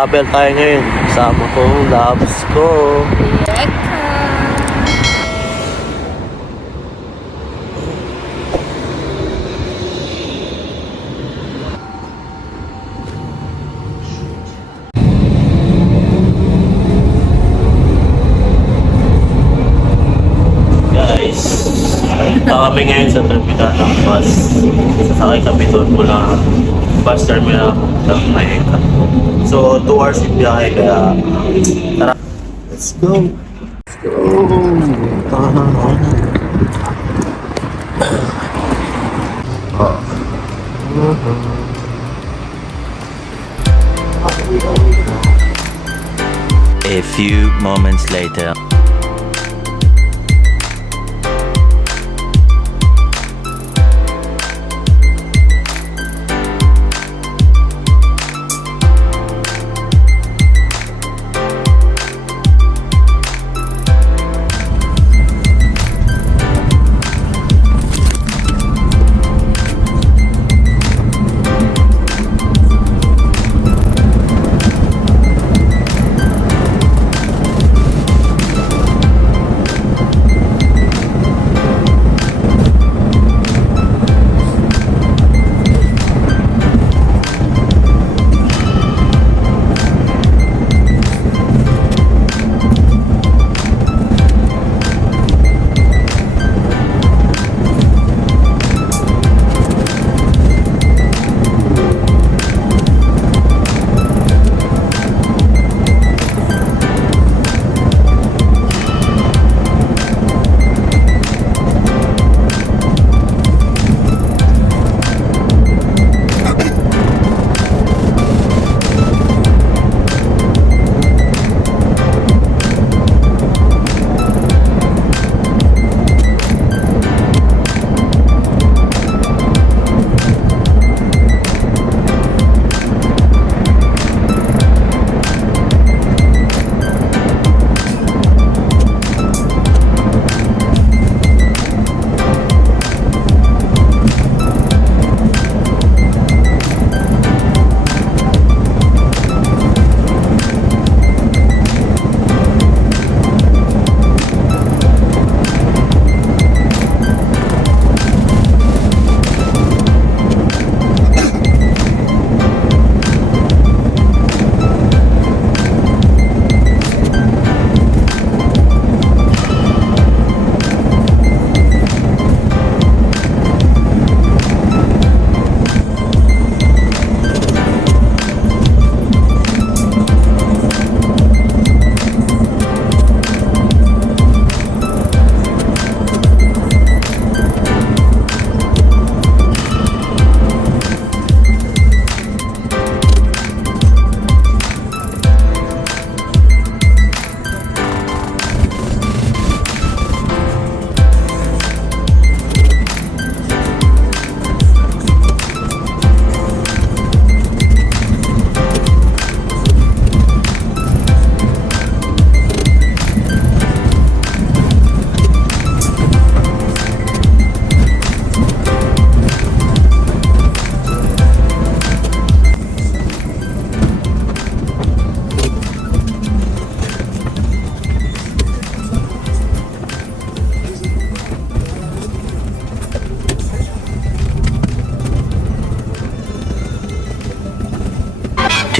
Travel tayo ngayon. Kasama ko, loves ko. Guys, kami ngayon sa terminal ng bus. Sasakay kami doon mula bus terminal ng Mayeka. So, 2 hours yung biyahe kaya tara. Let's go! Let's go! A few moments later.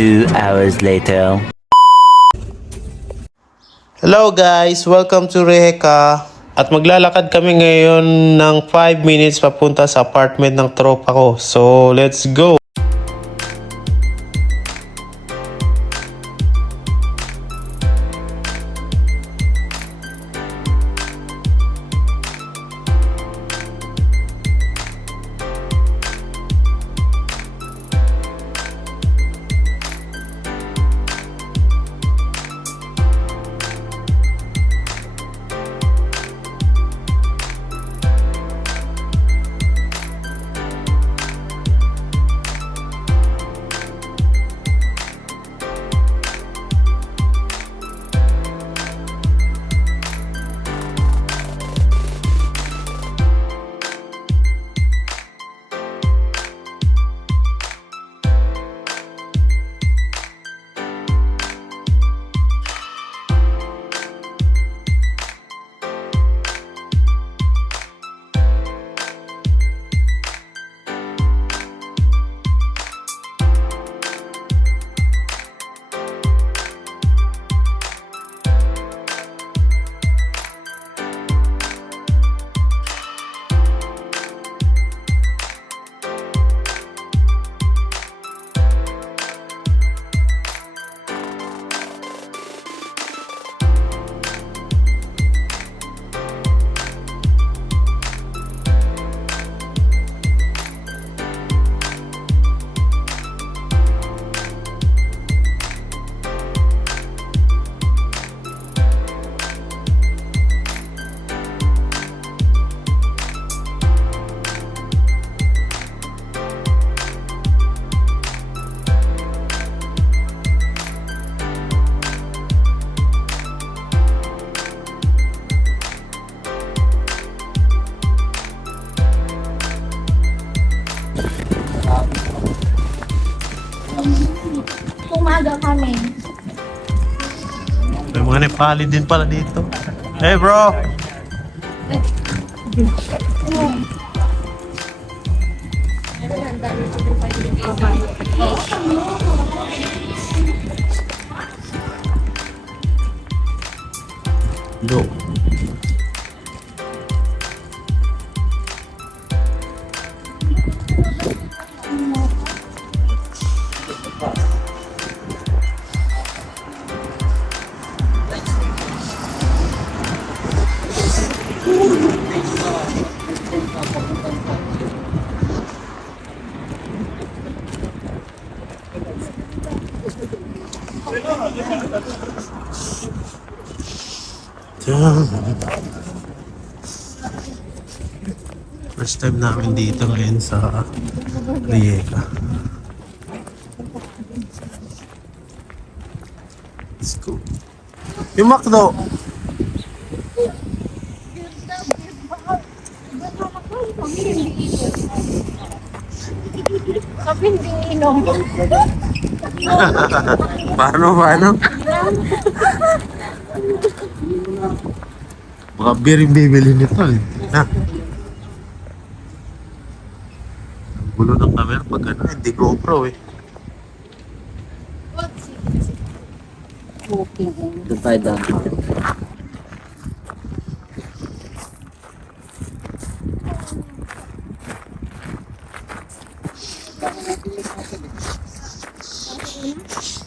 Two hours later. Hello guys! Welcome to Reheka. At maglalakad kami ngayon ng 5 minutes papunta sa apartment ng tropa ko. So, let's go! kami. May mga Nepali din pala dito. Hey bro! No. First time namin dito ngayon sa Rijeka. Let's go. Yung McDo! Sabi hindi inom. Paano? Baka beer yung bibili nito eh. Na. Ang gulo ng camera pag ano, hindi GoPro eh.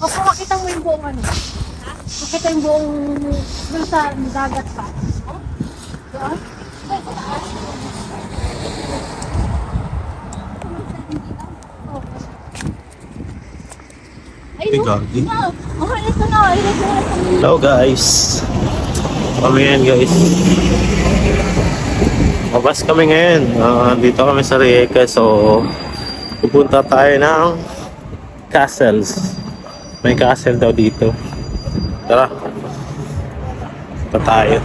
Opo, makita mo yung buong ano. Makita yung buong dun sa dagat pa. Doon? Ay, Hey, no? Gagi. Oh, ito na. Hello guys. Kami ngayon guys. Mabas kami ngayon. Dito kami sa Rijeka. So, pupunta tayo ng castles. May castle daw dito. Tara. Punta tayo.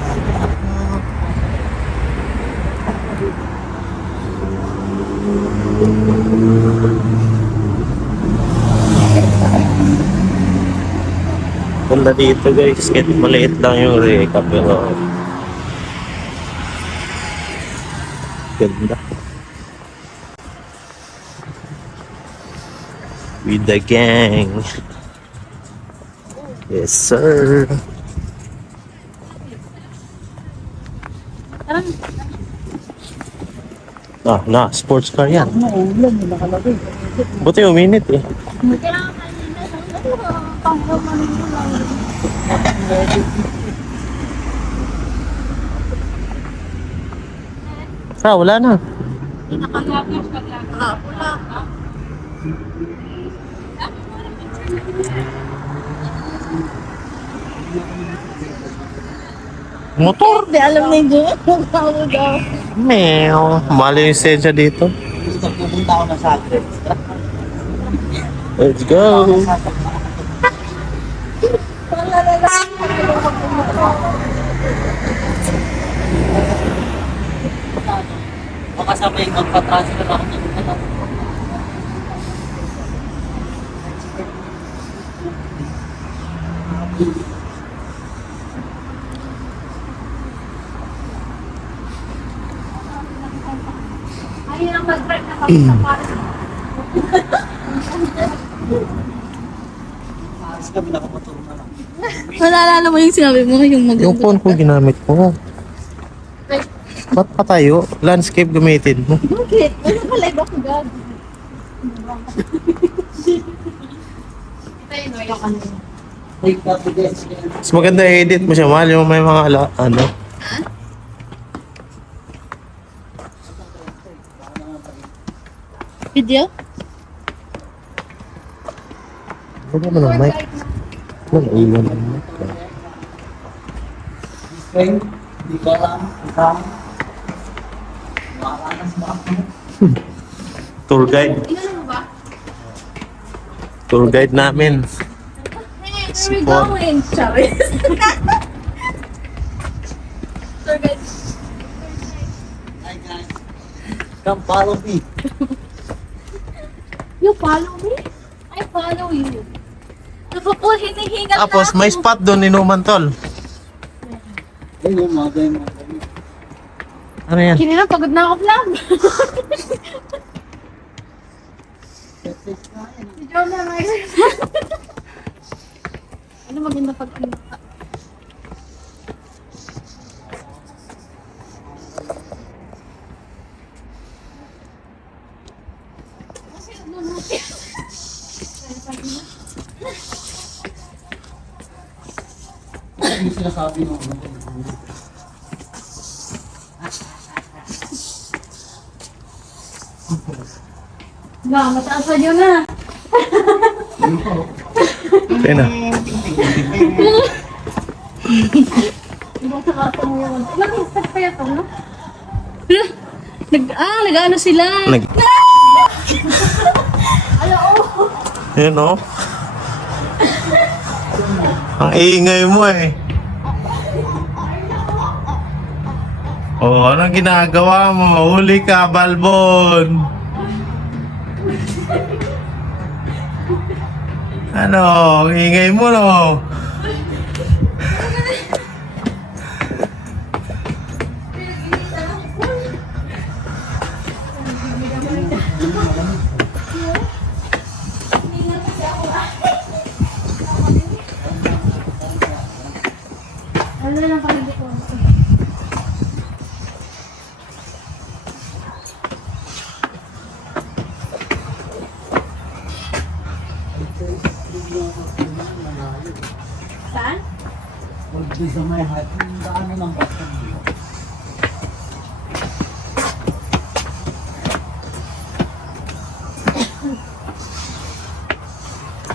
Ganda dito guys, kahit maliit lang yung Rijeka pero ganda. With the gang. Yes sir. Sports car yan. Buti uminit eh. Kailangan kanina. Pangkaman mo lang. Wala na. Motor? Hindi alam na yun. Magkano daw. Meow. Mali yung sedya dito. Gusto pupunta ako na sa Zagreb. Let's go. Baka sabay magpa-transfer ako ng ano. Ayun ang mag-drive na kami sa park. Alas kami nakamotor na lang. Nalala mo yung sinabi mo, yung mag- Yung phone ko ginamit ko. Ba't pa tayo? Landscape gamitin mo. Bakit? Ano ka live ako gag? Take that to this. Mas maganda edit mo siya, mahal yung may mga ano. Video? Ano mo ng mic? Ano na iwan ang mic? Spring, hindi ko alam. Isang. Makakanas mo ako. Tour guide. Ilan mo ba? Tour guide namin. Hey, Si where we Paul. going? Charis. So guys, Hi guys. Come follow me. you follow me? I follow you. Ito po po, hinihingal na Tapos ako. may spot doon inuman tol. Ayun, mga ganyan. Ano yan? Kinina, pagod na ako, vlog. Si Jonah, may ano maganda pag ano? Yung sinasabi mo. Ba, mataas pa Jonah. Kaya na. Ibang sa kato mo yun. Nag-instag pa ito, no? Nag-ano sila. Ala, oh. Yun o. Ang ingay mo eh. Oh, anong ginagawa mo? Huli ka, Balbon. Ano? Ang ingay mo no? Ano lang pakindi ko. Saan? Huwag doon sa may hat. Yung daanan ng basta.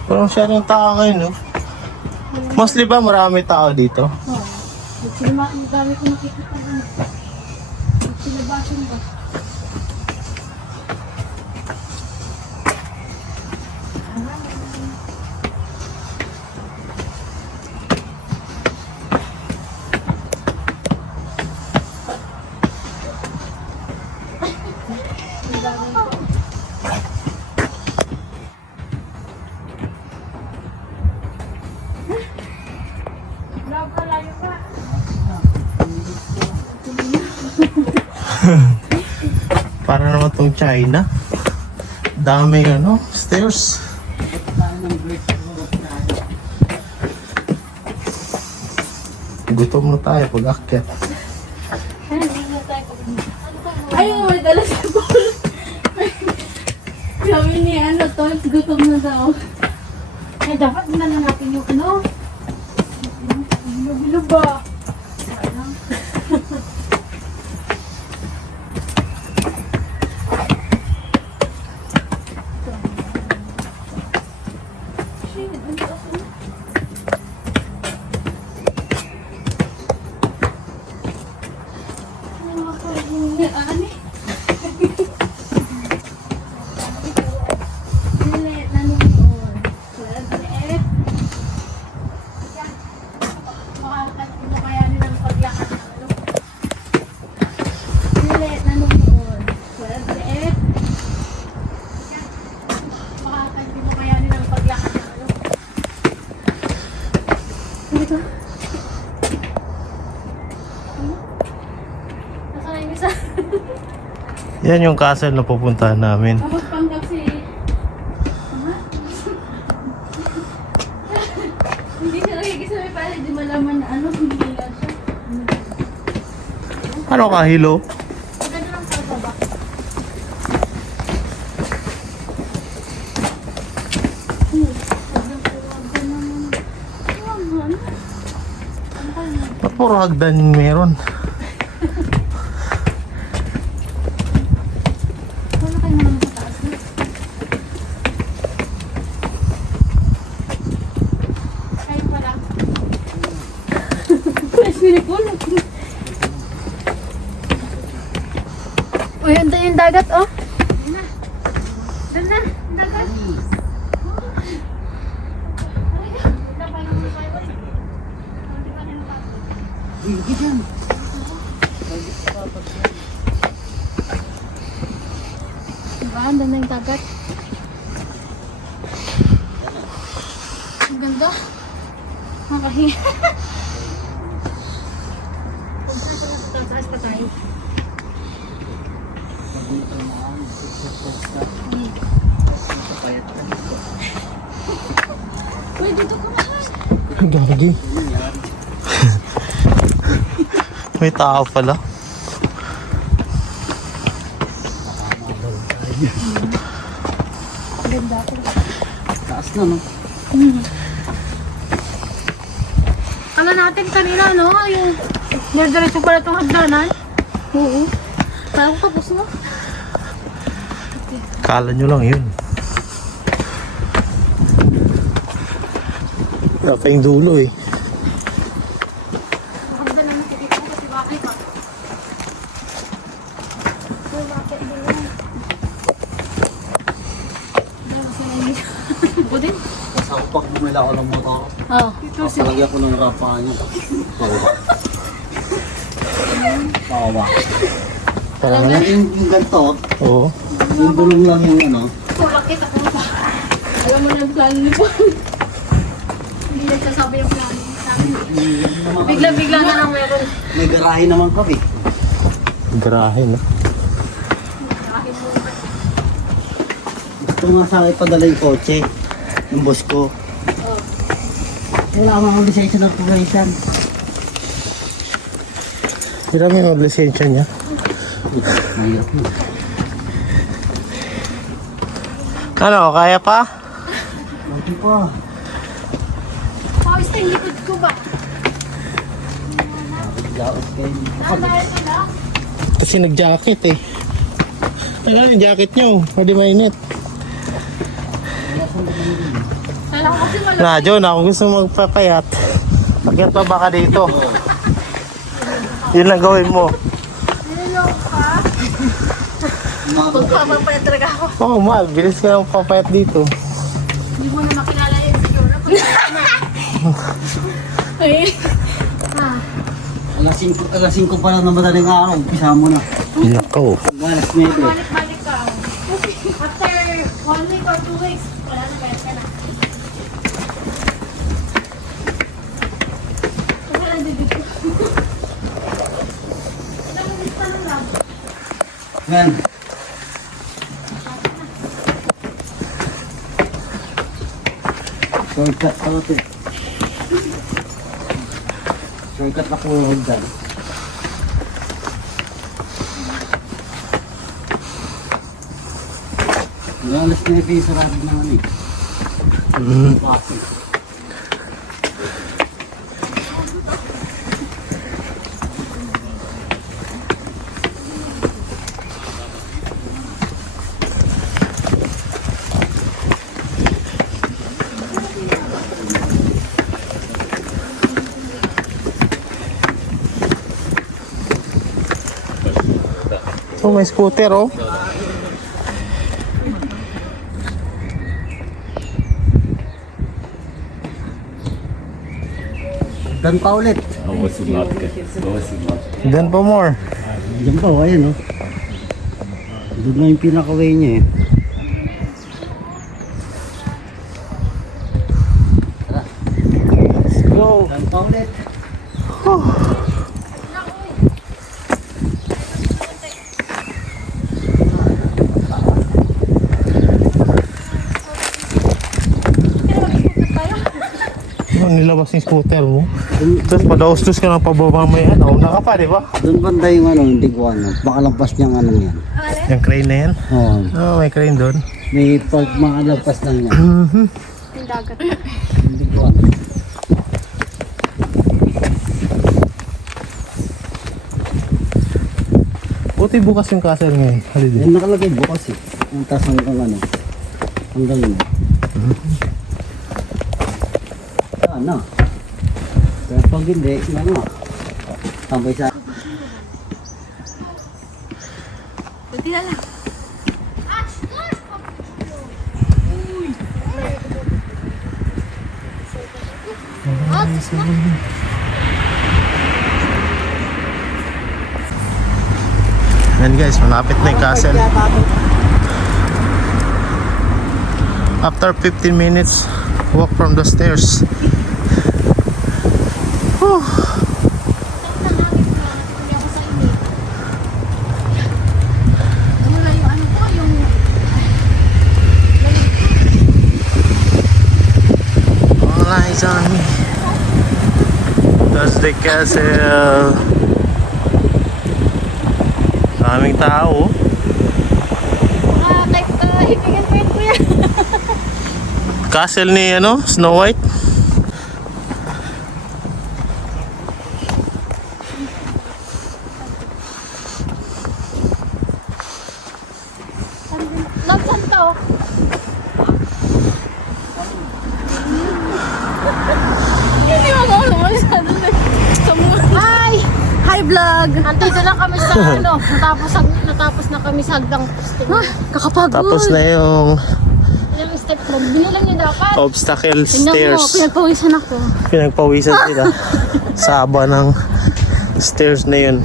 Parang masyadong tao ngayon no? Mostly ba marami tao dito? Oo. Ang dami ko nakikita na. Silabasin ba? Layo pa. Para naman tong China. Daming ano, stairs. Gutom na tayo pag akyat. Ayaw mo, dala sa bowl. Sabi ni ano, to, gutom na daw. Eh, dapat na natin yung ano. Bilog ba? Yan yung castle na pupuntahan namin. Tapos panggap si... Hindi siya nakikisabi para hindi malaman na ano, hindi nila siya. Ano ka, Hilo? Maganda lang sa baba. Ba't puro hagdan yung meron? Wala kayo naman sa taas na. Kayo pa lang. Swimming pool. Uy, ando yung dagat, oh. Doon na, dagat. Diba? Doon na yung dagat. Ang ganda. ganda. Makahinga. Taas pa tayo. Pwede dito ka mahal. Gagi. May tao pala. Ganda ako. Taas na, no? Kala natin kanina, no? Yung diretso pala itong hagdanan. Oo. Parang tapos mo. Kala nyo lang yun. Wala pa yung dulo eh. Hagdanan na titik mo kasi bakit pa. Pero bakit din yan? Dahil sila yun. Budin? Kasi ako pag bumila ako ng motor, Oo. Ito si... papalagyan ko ng rapahan niya. Pababa. Pababa. Parang ano? Yung ganito, Oo. yung gulong lang yung ano. Bakit ako pa? Alam mo na yung plano ni Paul. Hindi nagsasabi yung plano sa akin. Bigla-bigla na lang meron. May garahe naman kami. Grahe no? Gusto nga sa akin padala yung kotse. Yung boss ko. Wala akong lisensya ng progression. Hirap yung lisensya niya. Mahirap na. Ano, kaya pa? Hindi pa. Pawis na yung likod ko ba? Laos kayo. Dahil pala. Kasi nag-jacket eh. Ano yung jacket nyo? Pwede mainit. Kala ko kasi wala. Na, John, ako gusto magpapayat. Pagyat pa baka dito. Yun lang gawin mo. Niloloko ka? Pagpapapayat talaga ako. Oo, mahal. Bilis ka lang papayat dito. Hindi mo na makilala yun siguro. Ay. Ah. Alas 5 pa lang na madaling araw. Umpisa mo na. Nako. Alas 9. Balik-balik ka. After 1 week or 2 weeks, wala na, bayad ka na. Wala na dito. Ilang weeks pa lang. Yan. Shortcut pa ito. Shortcut na po yung dyan. Alas na yung sarado na ano eh. Bakit? Oh, may scooter oh. Dan pa ulit. Then pa more. Diyan pa, ayan oh. Doon na yung pinaka-way niya eh. Let's go. Dan pa ulit. Nilabas yung scooter mo. Tapos padaustos ka ng pababa may ano. Una ka pa, di ba? Doon banda yung ano, hindi ko ano. Baka lampas niyang ano yan. Yung crane na yan. Oo. Oh, may crane doon. May pag makalampas lang yan. Yung dagat. Hindi ko ano. Buti bukas yung castle ngayon. Holiday. Yan nakalagay bukas eh. Ang taas hanggang ano. Hanggang yun. Ano? Pero pag hindi, ano? Tambay sa... Buti na lang. Yan guys, malapit na yung castle. After 15 minutes, Walk from the stairs. Whew. Hindi ako sa init. Wala yung ano ko, yung... All eyes on me. That's the castle. Daming tao. Hipigan mo yun, kuya. Castle ni Snow White. Love, saan to? Hindi mo ako naman sa Hi! Hi, vlog! Antay lang kami sa natapos na kami sa hagdang poste. Kakapagod! Tapos na yung Ilang step lang. Binilang niyo dapat. obstacle Tingnan mo, stairs. pinagpawisan ako. Pinagpawisan sila sa aba ng stairs na yun.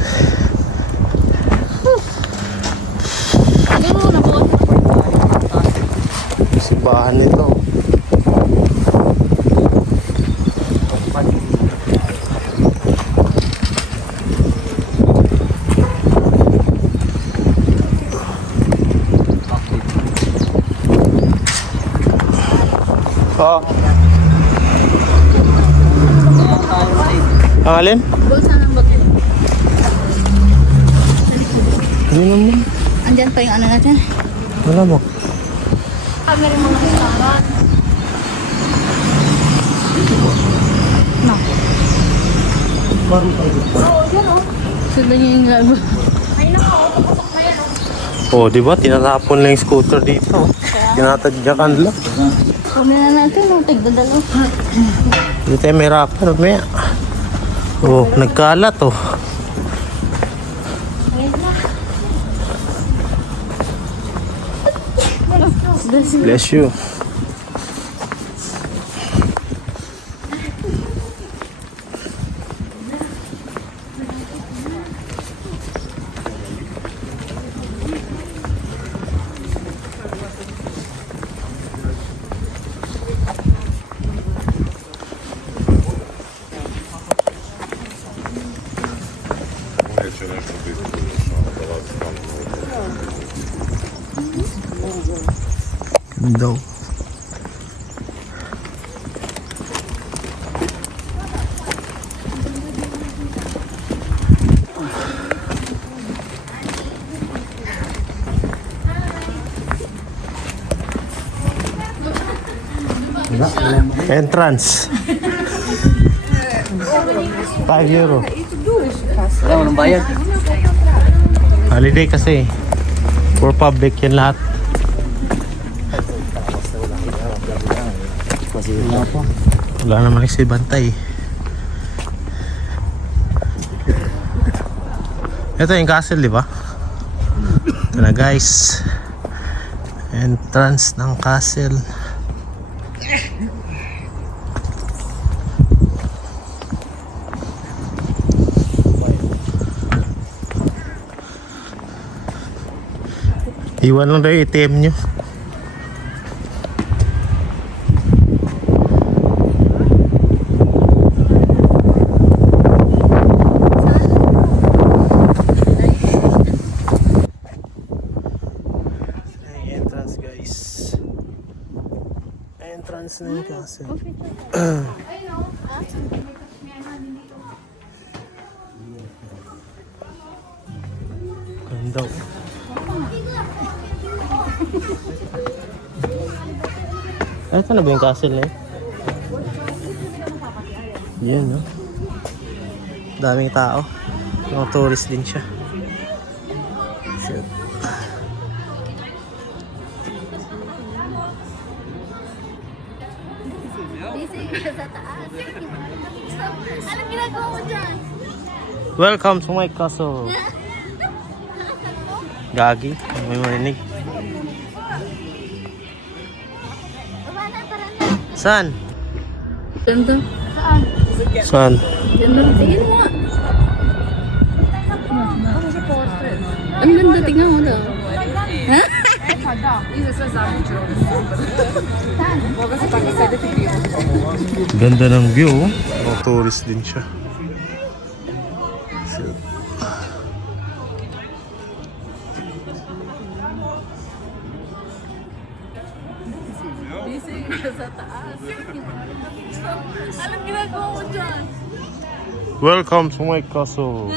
Ano mo na po? Simbahan nito. Oh. Ang alin? Doon sana ang bagay. Hindi naman. Andyan pa yung ano natin. Wala mo. Kami rin mga restaurant. No. Oo, yan o. Sundan niyo yung lago. Ay, nakakapapasok na yan o. Oh, di ba? Tinatapon lang yung scooter dito. Tinatadyakan lang. Kunin na natin o. Tigdadalo. Hindi tayo may rapper. May... Oh, nagkalat oh. Bless you. Daw. Entrance. 5 euro. Wala mo nang bayad. Holiday kasi. For public yan lahat. Wala naman nagsibantay. Ito yung castle, di ba? Ito na guys. Entrance ng castle. Iwan lang daw yung ATM nyo. Entrance na yung castle. Ganda. Ito na ba yung castle na yun? Yun, no? Daming tao. Mga tourist din siya. Shit. Anong ginagawa ko dyan? Welcome to my castle. Gagi, may marinig. Saan? Ganda. Saan? Saan? Ganda. Tingin mo nga. Ang ganda, tingnan mo daw. Ha? Ganda ng view. Tourist din siya. Shit. Anong ginagawa mo dyan? Welcome to my castle.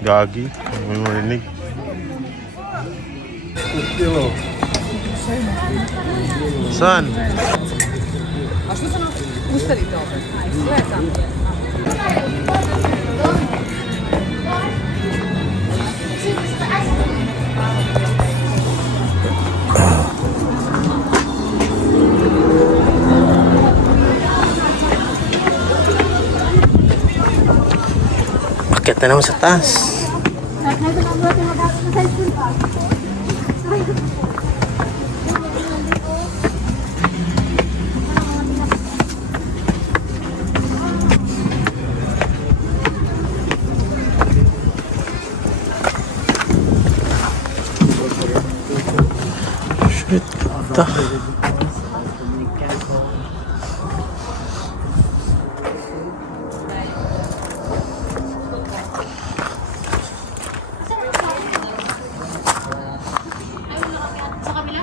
Gagi, may marinig. Saan? Bakit na naman sa taas? Shit, ganda. Sa kabila?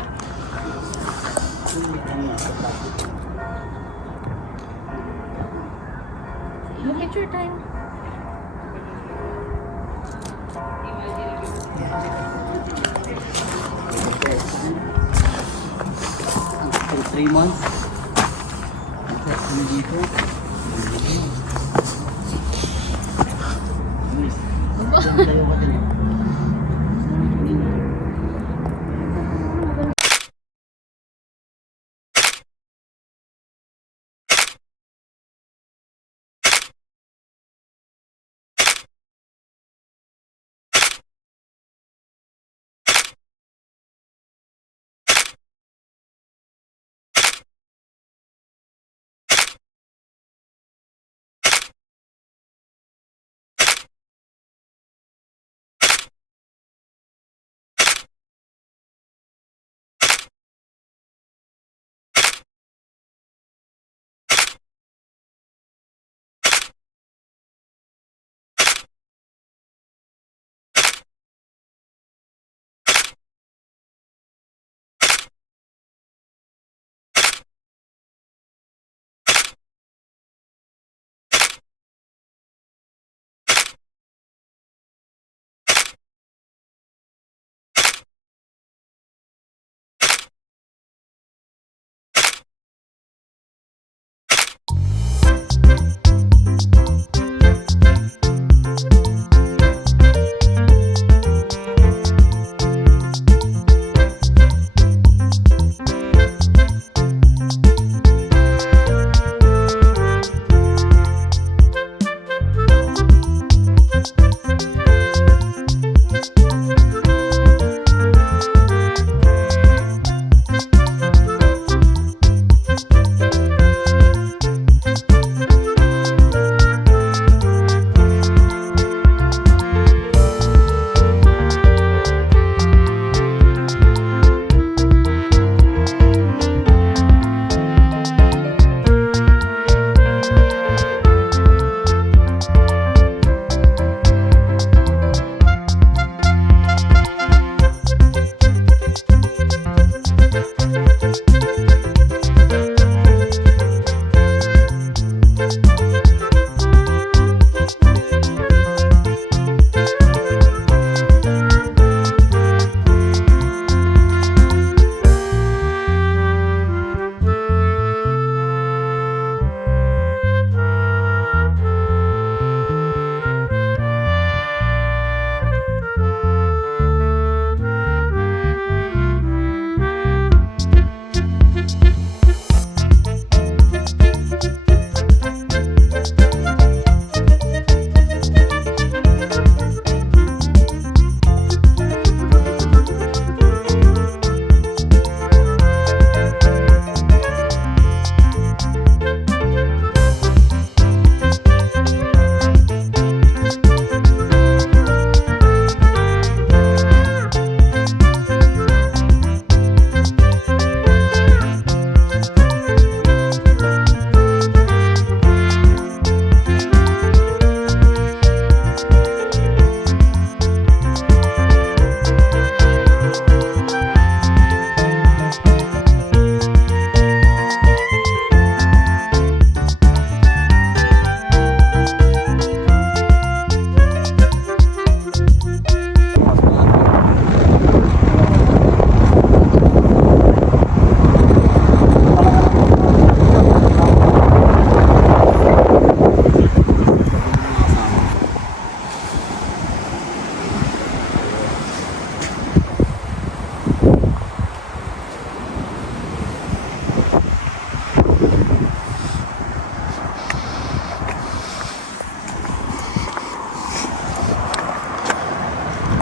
Yung picture time. For 3 months. Dito.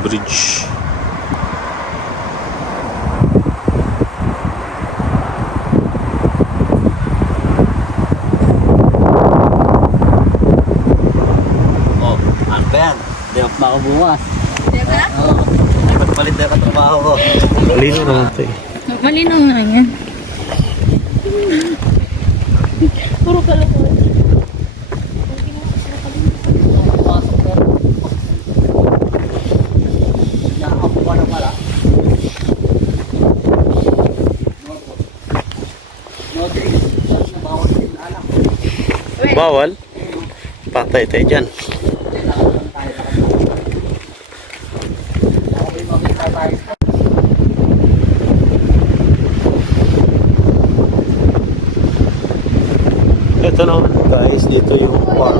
bridge. Oh, ano ba yan? Hindi ako makabukas. Diba? Oo. Pagpalit na yung katrabaho ko. Malino naman ito eh. Malinaw nga yan. Puro kalokohan. Pasok pero. Nakakapo ka na pala. Notice. Bawal din anak. Bawal? Patay tayo dyan. Okay, makita tayo. Ito naman guys, dito yung park.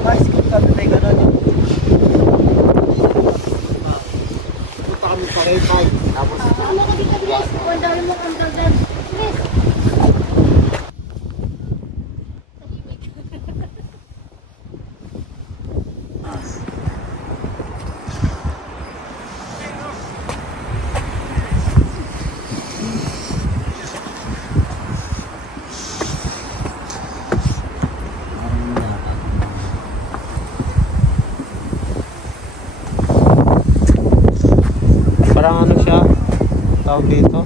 Bicycle kami may gano'n yung punta kami sa Raytay. Tapos Ano ka dito, please? Kung dami mo kang dagdag. Please. Parang ano siya? Tawag dito?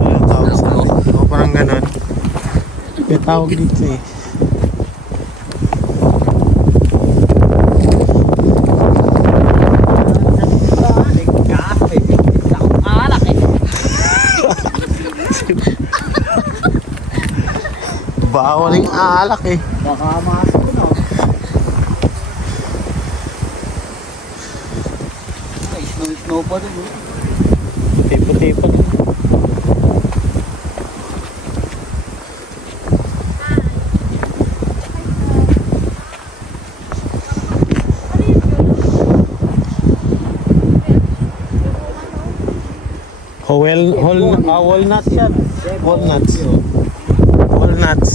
Ano tawag sa atin? O parang ganon. May tawag dito eh. alak eh. Bawal yung alak eh. Baka masok na. Ay, snow pa din. Puti-puti pa. Walnuts yan. Walnuts. Walnuts.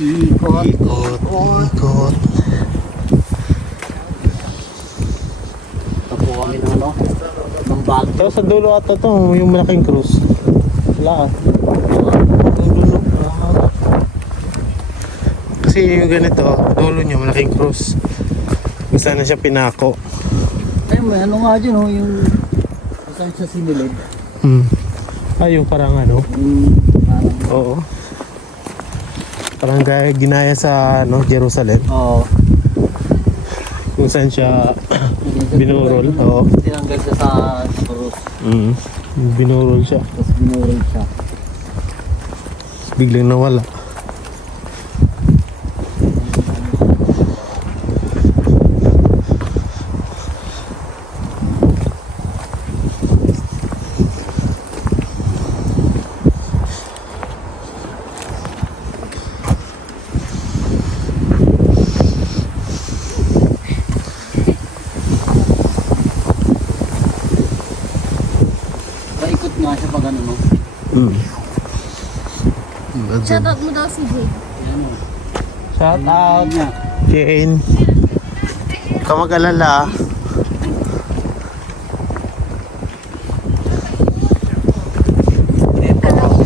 Ikot. Ikot. Ikot. Ito po kami ng ano? Ng bag. Ito sa dulo ata to, yung malaking cruise. Wala ah. Ang dulo. Kasi yung ganito, dulo niya malaking cruise. Gusto na siya pinako. Ay, may ano nga dyan, oh, yung saan siya sinilid. Ay, yung parang ano. Parang, Oo. Parang ginaya sa ano, Jerusalem. oo. Kung saan siya binurol. Oo. Tinanggal siya sa cross, Binurol siya. tapos binurol siya. Biglang nawala. Naikot nga siya pag ano, no? Shoutout mo daw si Jay. Yan, oh. Shout out. Niya. Jane. Ka mag-alala.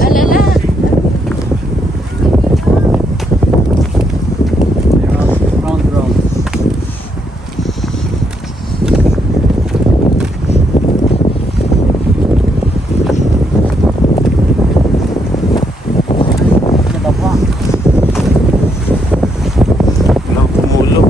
Alala. Round, round. Nadapa. Walang pumulo.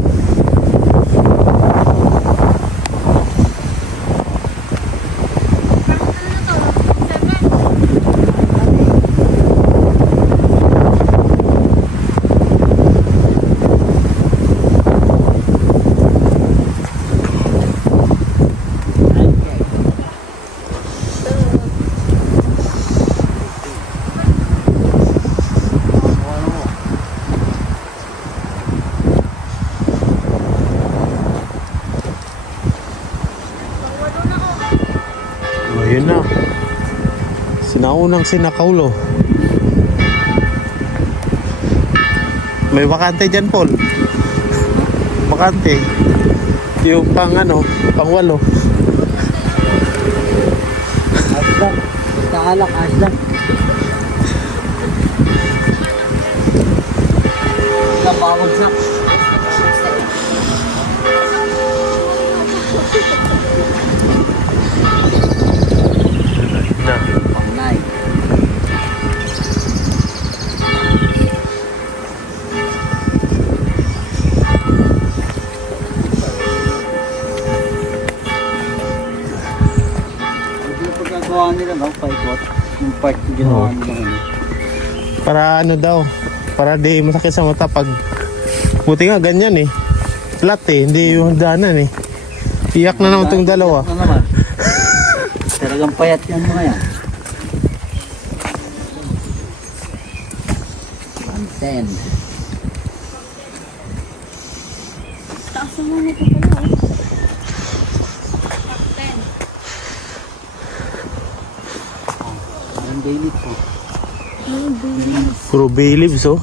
Naunang sinakaulo. May bakante dyan, Paul. Bakante. Yung pang ano, pang 8. Aslan. Basta alak, aslan. Kapawagsak. Na. Pangnay. Hindi yung pagkagawa nila, no? Paikot. Yung part yung ginawa Oo. nila. Ano. Para ano daw, para di masakit sa mata pag buti nga ganyan eh. Flat eh, hindi yung danan eh. Iyak na naman itong dalawa. Iyak na naman. Talagang payat yan mga yan. 110. Taas naman ito pala. Parang daily po. Puro bay leaves oh.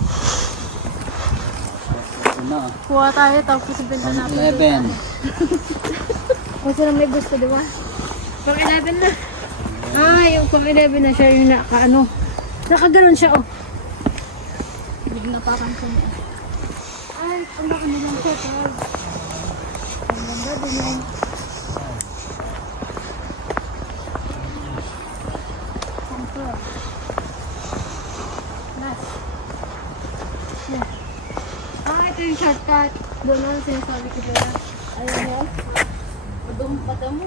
Ito na. Kuha tayo tapos ibenta natin. 11. Kung sino may gusto, di ba? Pang 11 na. Ah, yung pang 11 na siya yung naka-ano. Nakaganon siya, oh. Bignapakan ko niya. Ay, ang baka nilang siya, tawag. Ang ganda din yan. Sampo. Nas. Yeah. Ah, ito yung shortcut. Doon lang sinasabi ko doon. Ayun mo. Padamo.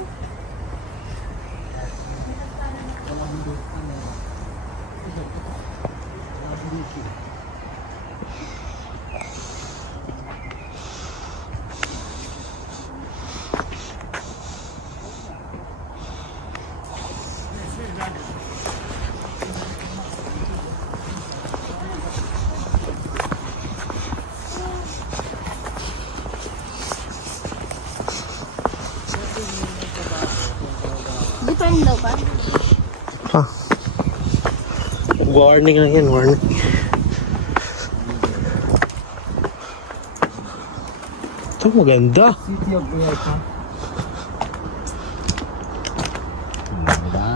Dito yung daw pa? Ah. Warning lang yan, warning. Ito maganda. City of Buerta. Diba?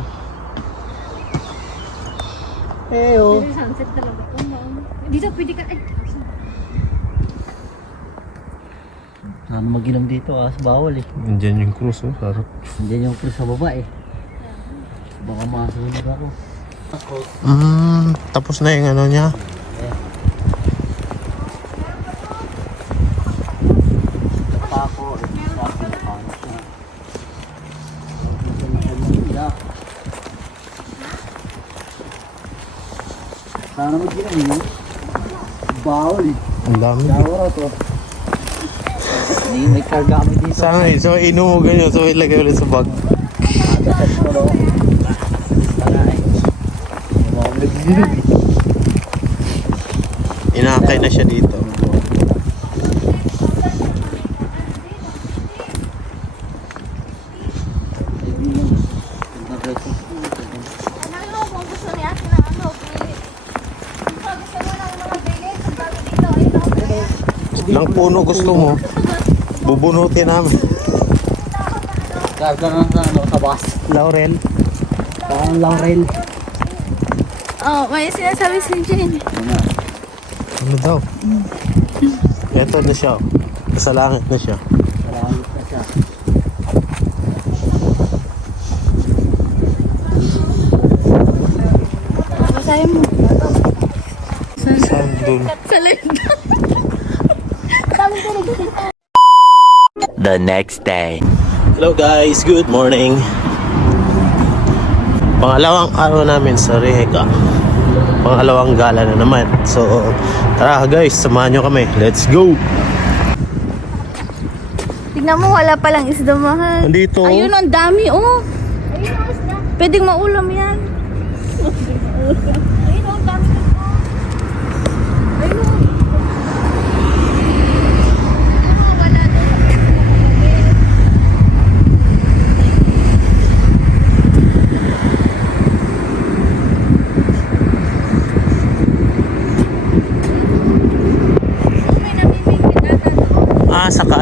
Eh, oh. Dito yung sunset talaga. Dito pwede ka. Ay, Ano mag-inom dito sa bawal eh. Nandiyan yung cruise oh, sarap. Hindi yung cruise sa baba eh. Baka masunog ako. Tapos na yung ano niya. Pa ako. Sana mag-inom yun. Bawal eh. Ang dami. Shower to. Hindi, may karga kami dito. Sana eh, so inom mo ganyan, so ilagay ulit sa bag. Atas ko no. Tara eh. Mga nagdidinog eh. Inakay na siya dito. ano kung gusto niya na ano, pili. Kung gusto mo ng mga bili, kung dami dito, ayun ako. Ilang puno gusto mo? Bubunutin namin. Karga na sa ano, sa bus. Laurel. Parang Laurel. Oh, may sinasabi si Jane. Ano daw? Ito na siya. Sa langit na siya. Salamat pa siya. Masaya mo. Saan dun? Sa lento. The next day. Hello guys, good morning. Pangalawang araw namin sa Riheka. Pangalawang gala na naman. So, tara guys, samahan nyo kami. Let's go! Tignan mo, wala palang isda mahal. Nandito. Ayun, ang dami, oh. Ayun ang isda. Pwedeng maulam yan. Ayun, ang dami. Ayun, wala doon.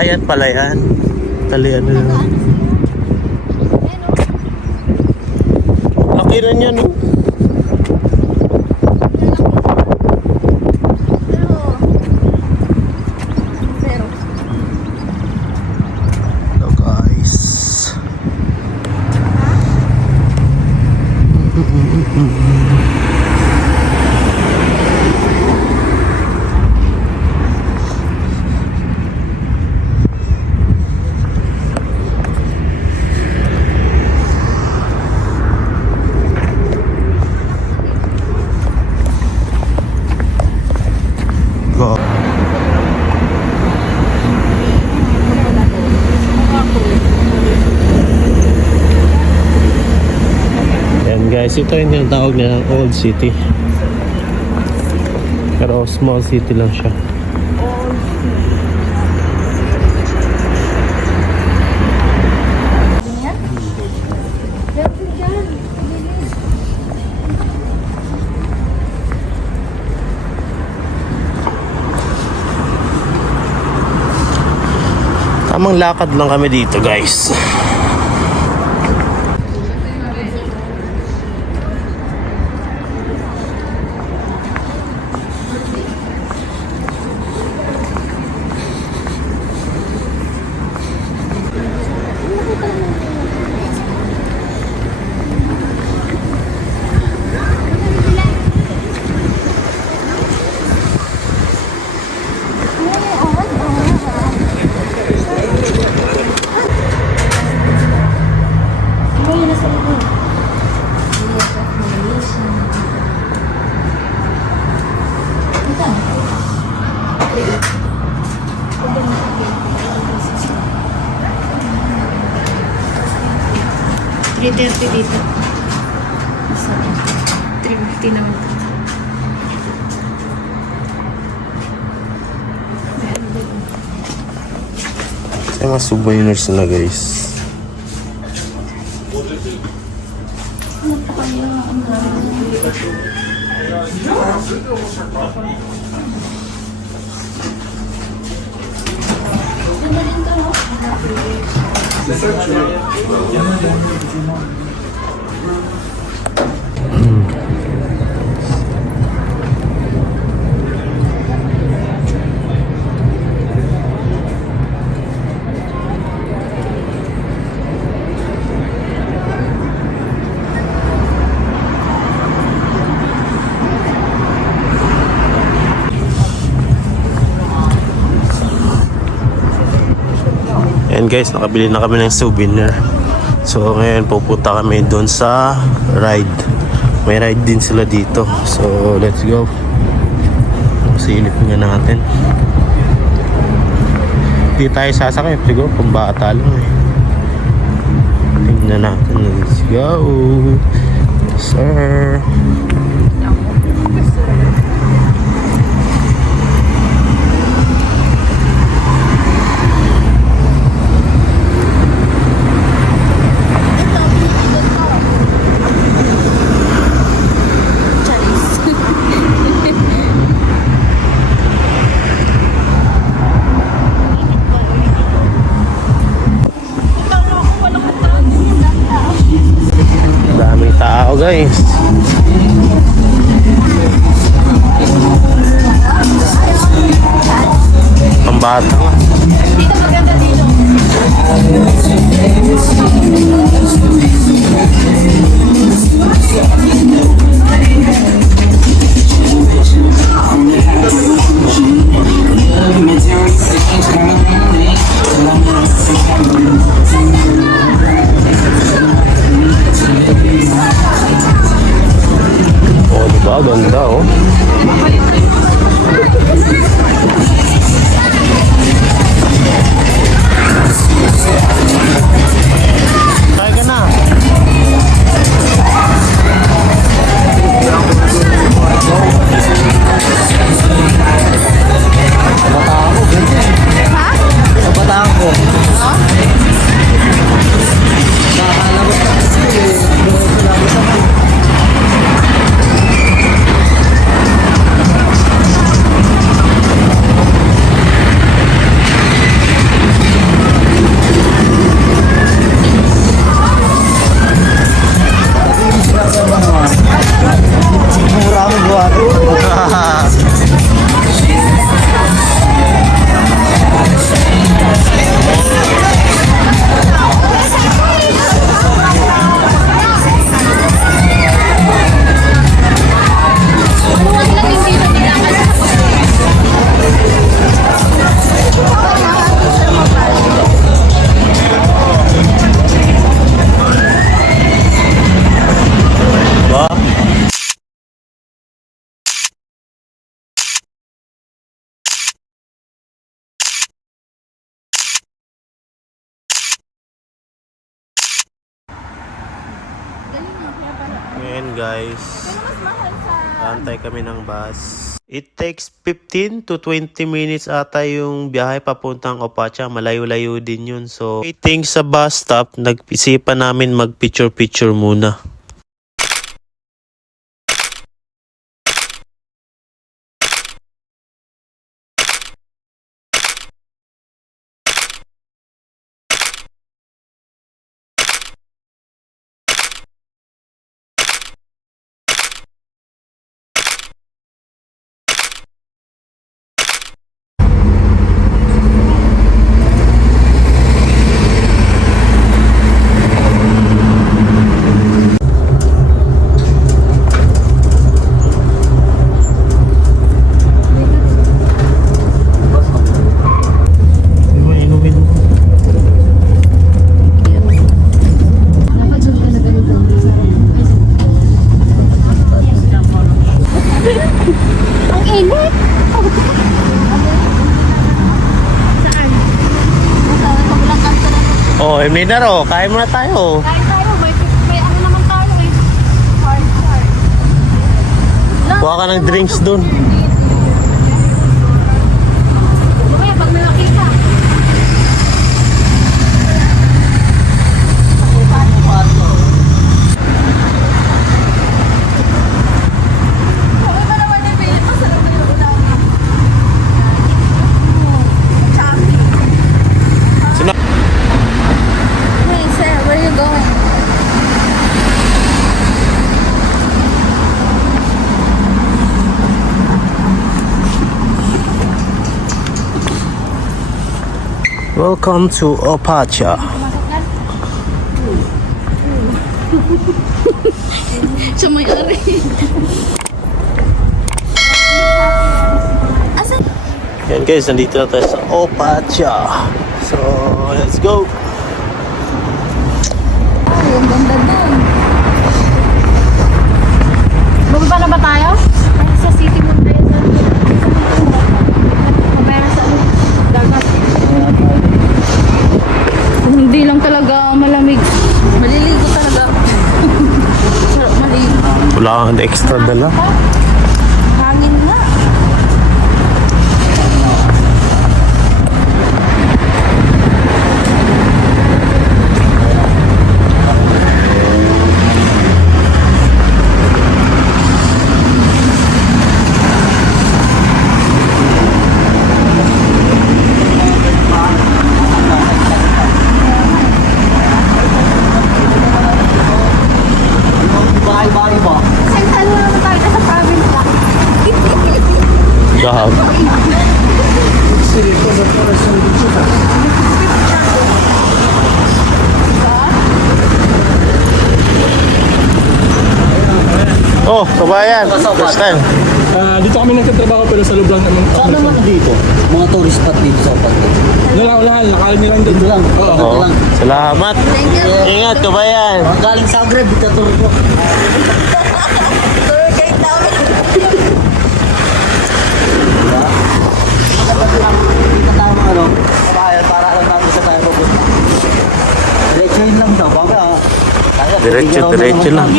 Palayan, Palayan. Palayan na lang. Laki na niya, no? Hello, guys. Go. Yan guys, ito yung tinatawag nilang Old City. Pero small city lang siya. Tamang lakad lang kami dito, guys. $3.30 dito. 3.50 naman ito. Sa mga souvenirs na, guys. And guys, nakabili na kami ng souvenir. So ngayon pupunta kami doon sa ride. May ride din sila dito. So let's go. Silip nga natin. Hindi tayo sasakay. Siguro pambata lang eh. Tingnan natin. Let's go. Sir. Daming tao, guys. Ang bata nga. Dito maganda dito. Oh, diba? Ganda, oh. Try ka na. Ngayon guys, antay kami ng bus. It takes 15 to 20 minutes ata yung biyahe papuntang Opacha. Malayo-layo din yun. So, waiting sa bus stop, nag-isipan namin mag-picture-picture muna. Ang init! Saan? Sa kabilang kanto na. Oh, Emidaro, kain muna tayo. Kain tayo, may ano naman tayo eh. Hard. Kuha ka ng drinks dun. Mamaya, pag may makita. Hey, sir, where are you going? Welcome to Opacha. Siya may-ari. Asan? Yan guys, nandito na tayo sa Opacha. So, let's go. Ay, ang ganda dun. Bumaba na ba tayo? Ay, sa city mo tayo sa mamaya sa dagat. Kung hindi lang talaga malamig. Maliligo talaga. Sarap maligo. Wala kang extra dala. Hangin na. Bahay-bahay ba? Saan na naman tayo sa province ka? Gahap. Oh, kabayan. First time. Dito kami nagtatrabaho pero sa loob lang naman. Saan naman dito? Mga tourist spot dito sa Opacha. Wala, nakal nilang doon. Dito lang. Oo. Dito lang. Salamat. Ingat, kabayan. Mga galing Zagreb, dito tour ko. Diba? Dito tayo mga kabayan para alam natin sa tayo pupunta. Diretso yun lang daw, baba. Diretso lang.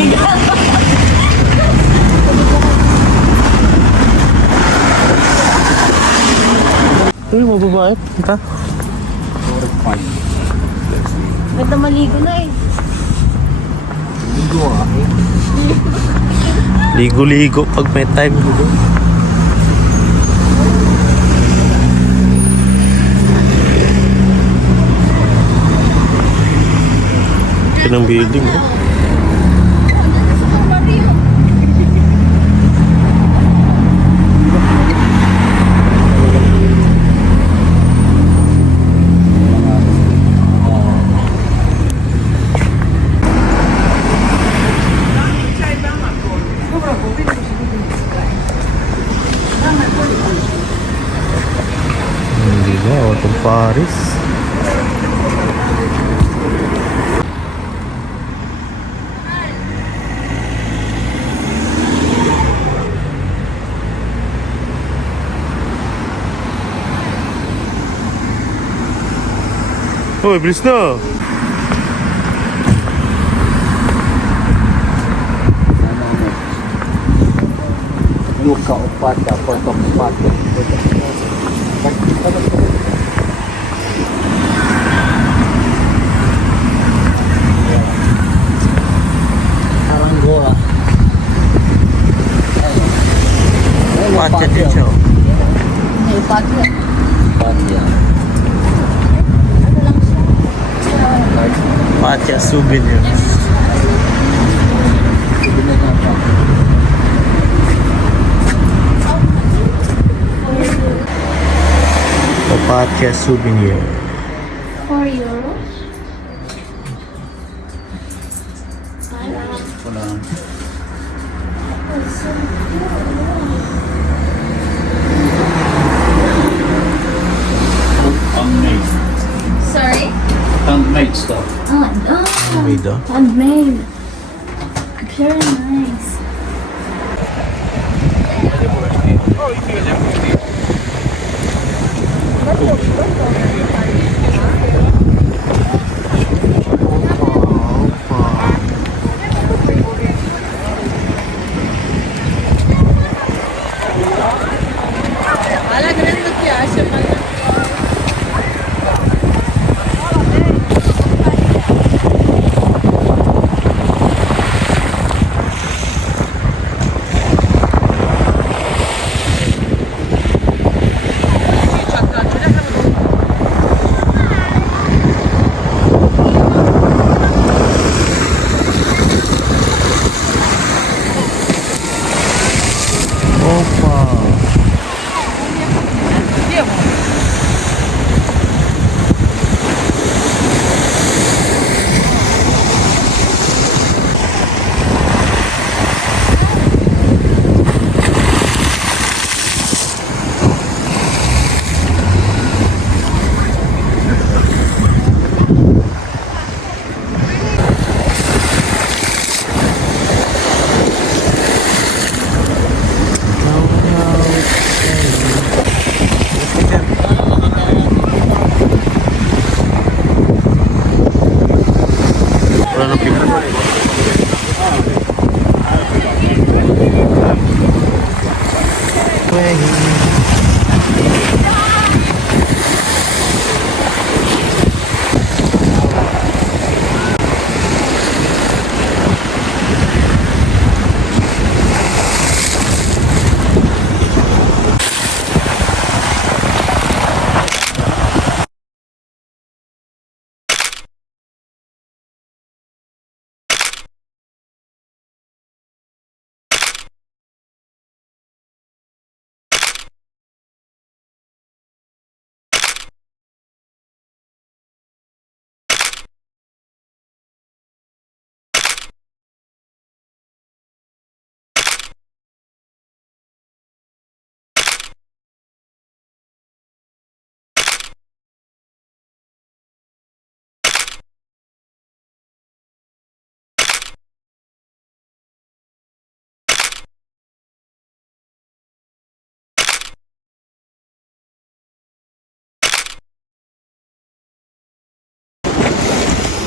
Uy, mababait. Ika? Ganda maligo na eh. Ligo-ligo pag may time. Ito ng building. Oh. Hindi ba? Otong Paris. Uy, bilis na! Duka upata, potong upata. Aranggoa. Patya din siya. Oh. May patio. Patya. Ano lang siya? Patya souvenirs. Patya souvenir. 4 euro. Sorry? Handmade stuff. Oh, no. Made oh. Handmade. Very nice. Wala na picture.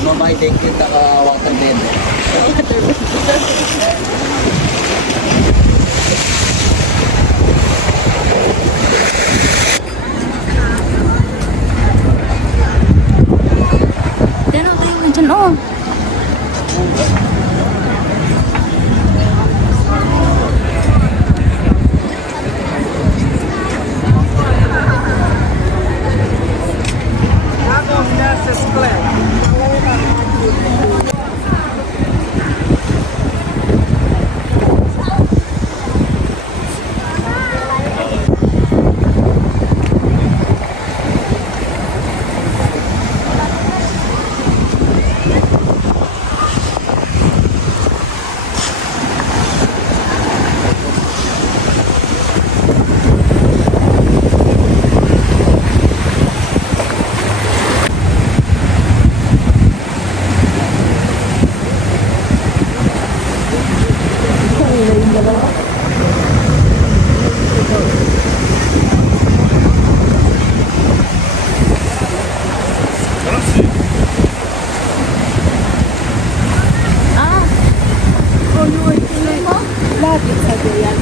Mamay, thank you sa water bed. Yan o, tayo mo dyan, oh. Ah. Oh, yun. Lapit sa yan.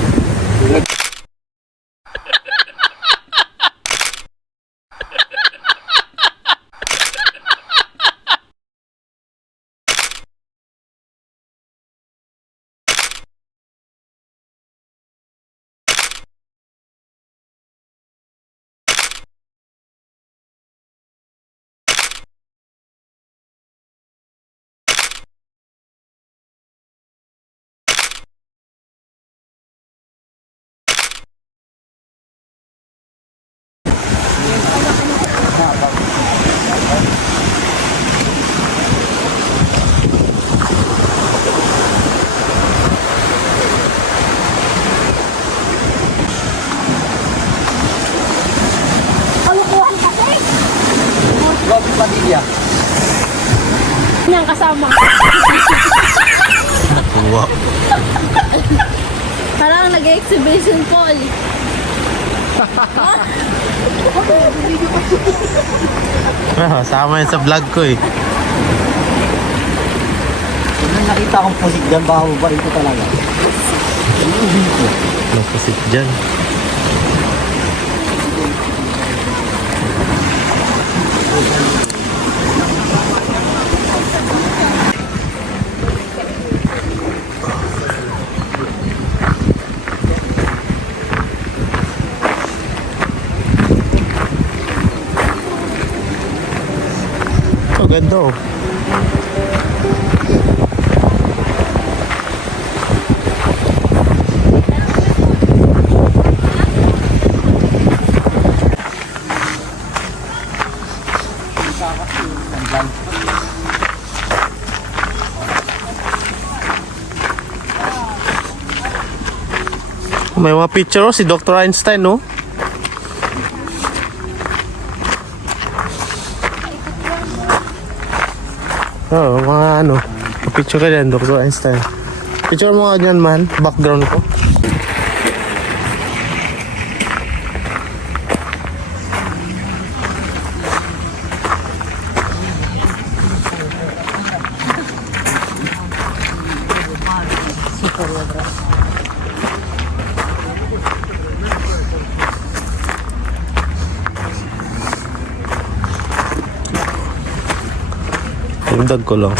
Robby Padilla. Niyang kasama. Nakuha. Parang nag-exhibition Paul. Sama yan sa vlog ko eh. Nung nakita akong pusik dyan, baka ba ito talaga? Napusit dyan. Oh, ganda oh. May mga picture oh, si Dr. Einstein no? Oo, mga ano, picture ka dyan, Dr. Einstein. Picture mo nga dyan man, background ko. Dagdag ko lang.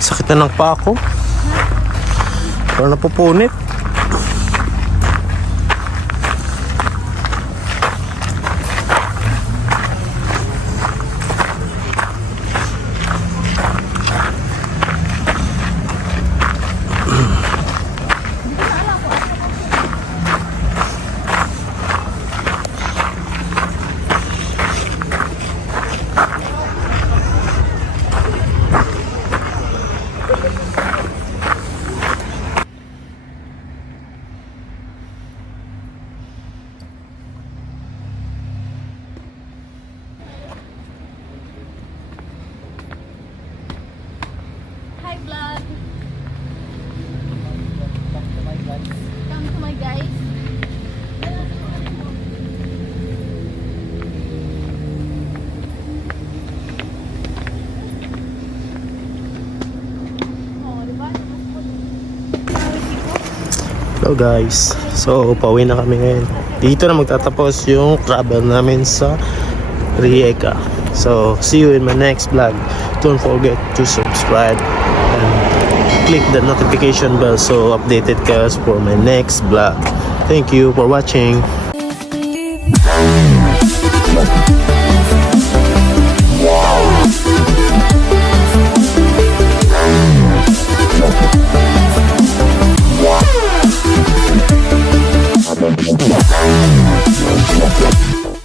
Sakit na ng paa ko. Parang napupunit. Hi vlog. Come to my guys. Hello guys. So, pauwi na kami ngayon. Dito na magtatapos yung travel namin sa Rijeka. So, see you in my next vlog. Don't forget to subscribe and click the notification bell so updated kayo for my next vlog. Thank you for watching. Wow.